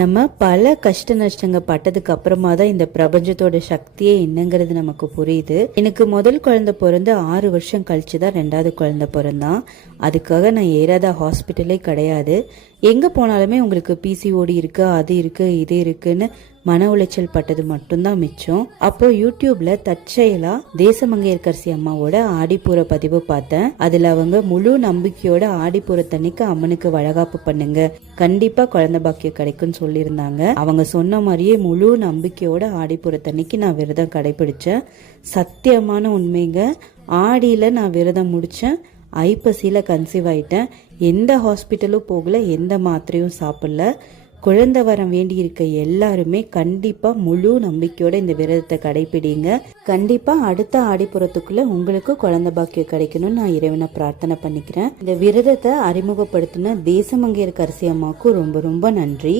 நம்ம பல கஷ்ட நஷ்டங்க பட்டதுக்கு அப்புறமா தான் இந்த பிரபஞ்சத்தோட சக்தியே என்னங்கிறது நமக்கு புரியுது. எனக்கு முதல் குழந்தை பிறந்து ஆறு வருஷம் கழிச்சு தான் ரெண்டாவது குழந்தை பிறந்தான். அதுக்காக நான் ஏறாத ஹாஸ்பிட்டலே கிடையாது. எங்க போனாலுமே உங்களுக்கு பிசிஓடி இருக்கு அது இருக்கு இது இருக்குன்னு மன உளைச்சல் பட்டது மட்டும்தான் மிச்சம். அப்போ யூடியூப்ல தற்செயலா தேசமங்கையர்கரசி அம்மாவோட ஆடிப்பூர பதிவு பார்த்தேன். அதுல அவங்க முழு நம்பிக்கையோட ஆடிப்பூரத்தன்னைக்கு அம்மனுக்கு வழகாப்பு பண்ணுங்க. கண்டிப்பா குழந்தை பாக்கியம் கிடைக்கும்னு சொல்லியிருந்தாங்க. அவங்க சொன்ன மாதிரியே முழு நம்பிக்கையோட ஆடிப்பூரத்தன்னைக்கு நான் விரதம் கடைபிடிச்சேன். சத்தியமான உண்மைங்க. ஆடியில நான் விரதம் முடிச்சேன். ஐப்பசியில் கன்சீவ் ஆயிட்டேன். எந்த ஹாஸ்பிட்டலும் போகல எந்த மாத்திரையும் சாப்பிடல. குழந்தை வரம் வேண்டி இருக்க எல்லாருமே கண்டிப்பாக முழு நம்பிக்கையோட இந்த விரதத்தை கடைபிடிங்க. கண்டிப்பாக அடுத்த ஆடிப்புறத்துக்குள்ள உங்களுக்கு குழந்தை பாக்கியம் கிடைக்கணும்னு நான் இறைவனை பிரார்த்தனை பண்ணிக்கிறேன். இந்த விரதத்தை அறிமுகப்படுத்தின தேசமங்கையர் கரிசி அம்மாவுக்கும் ரொம்ப ரொம்ப நன்றி.